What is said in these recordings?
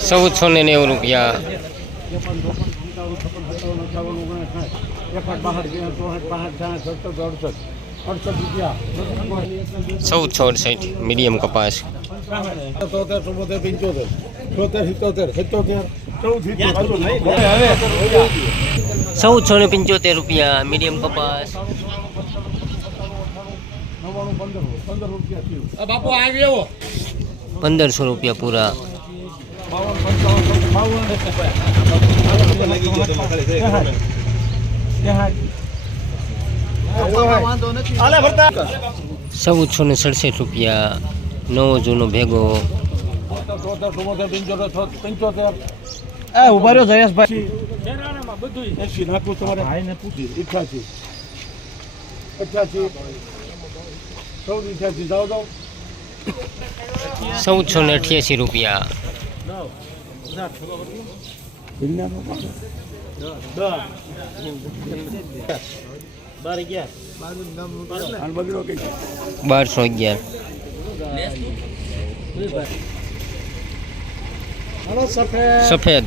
ચૌદસો ને નેવું રૂપિયા. ચૌદસો અડસઠ મીડિયમ કપાસ. તોતેર ચુમ્મોતેર પંચોતેર છોતેર સિત્તોતેર સિત્તોતેર ચૌદ ચૌદસો ને પંચોતેર રૂપિયા મીડિયમ કપાસ નવ્વાણું પંદર પંદર રૂપિયા થયું બાપુ આવ્યો પંદરસો રૂપિયા પૂરા. ચૌદસો ને સડસઠ રૂપિયા નવો જૂનો ભેગો. છ- ઊભા રહ્યો જયેશભાઈ. એસી નાખું તમારે. ભાઈને પૂછી અઠ્યાસી અઠ્યાસી ચૌદ અઠ્યાસી જાઓ જાઓ ચૌદસો ને અઠ્યાસી રૂપિયા આન બગડો કઈ બારસો અગિયાર હલો સફેદ સફેદ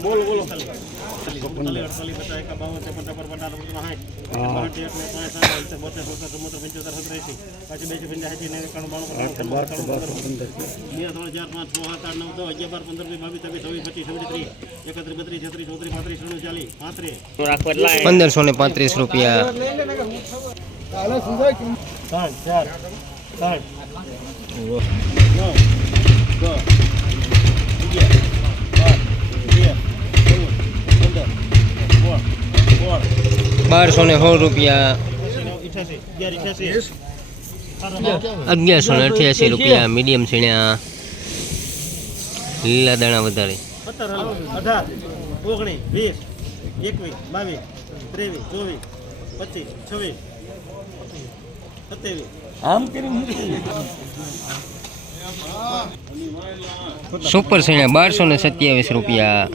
બોલો બોલો પંદરસો ને પાંત્રીસ રૂપિયા. ત્રણ ચાર ત્રણ બારસો ને સોળ રૂપિયા. અગિયારસો ને અઠ્યાસી રૂપિયા મીડિયમ છીણ્યા લીલા દાણા વધારે. સત્તર અઢાર ઓગણીસ વીસ એકવીસ બાવીસ ત્રેવીસ ચોવીસ પચીસ છવ્વીસ. આમ સુપર સીણ્યા બારસો ને સત્યાવીસ રૂપિયા.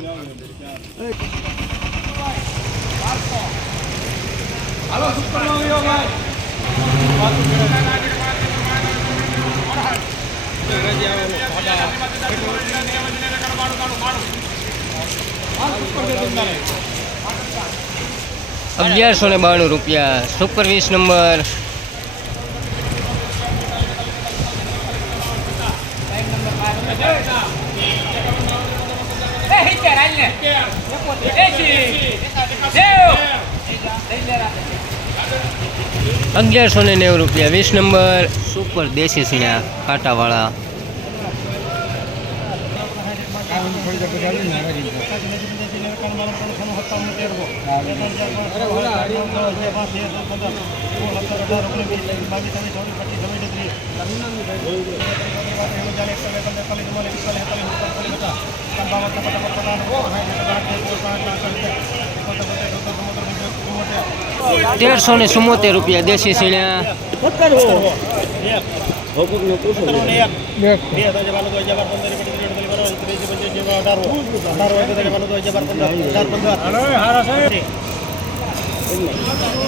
અગિયારસો ને બાણું રૂપિયા. સુપર વીસ નંબર. અગિયારસો ને નેવું રૂપિયા. વીસ નંબર સુપર દેશી સીણા કાંટાવાળા. તેરસો ને ચુમ્મોતેર રૂપિયા દેશી સીણા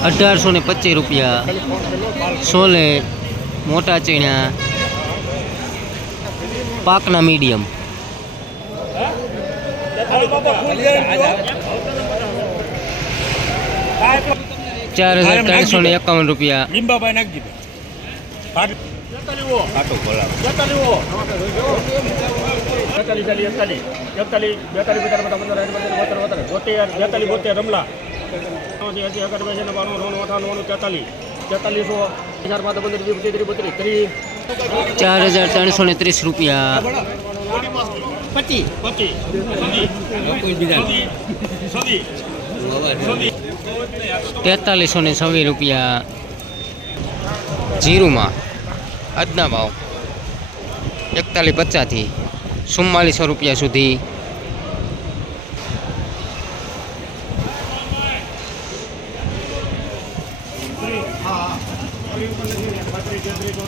અઢારસો ને પચીસ રૂપિયા. સોલે મોટા ચીણા પાકના મીડિયમ. ચાર હજાર ત્રણસો ને એકાવન રૂપિયા. લીંબાભાઈ નાખી બોતેર રમલા. ચાર હજાર ત્રણસો ને ત્રીસ રૂપિયા. પચીસ. પચીસ. સદી. સદી. તેતાલીસો ને છવ્વીસ રૂપિયા જીરુમાં આજના ભાવ એકતાલીસ પચાસથી ચુમ્માલીસો રૂપિયા સુધી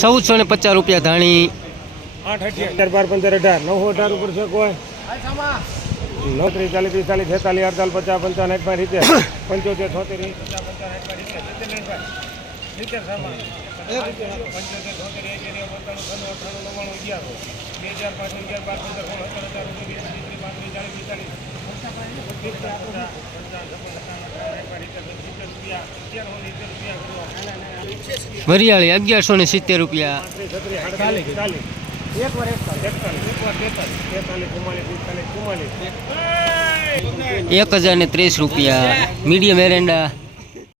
ચૌદસો ને પચાસ રૂપિયા ધાણી. આઠ અઠ્યાર બાર, પંદર, અઢાર. નવ અઢાર ઉપર છે કોઈ. નવ ત્રીસ ચાલીસ, પિસ્તાલીસ, છેતાલીસ, અડતાલીસ, પચાસ, પંચાવન, એક પાંચ રીતે પંચોતેર, છોતેર બે હજાર પાંચ, અગિયાર, બાર, પંદર, સોળ, સત્તર, અઢાર, ઓગણીસ ત્રીસ, પાંત્રીસ, ચાલીસ, પિસ્તાલીસ. વરિયાળી અગિયારસો ને સિત્તેર રૂપિયા. એક હજાર ને ત્રીસ રૂપિયા. મીડિયમ એરંડા.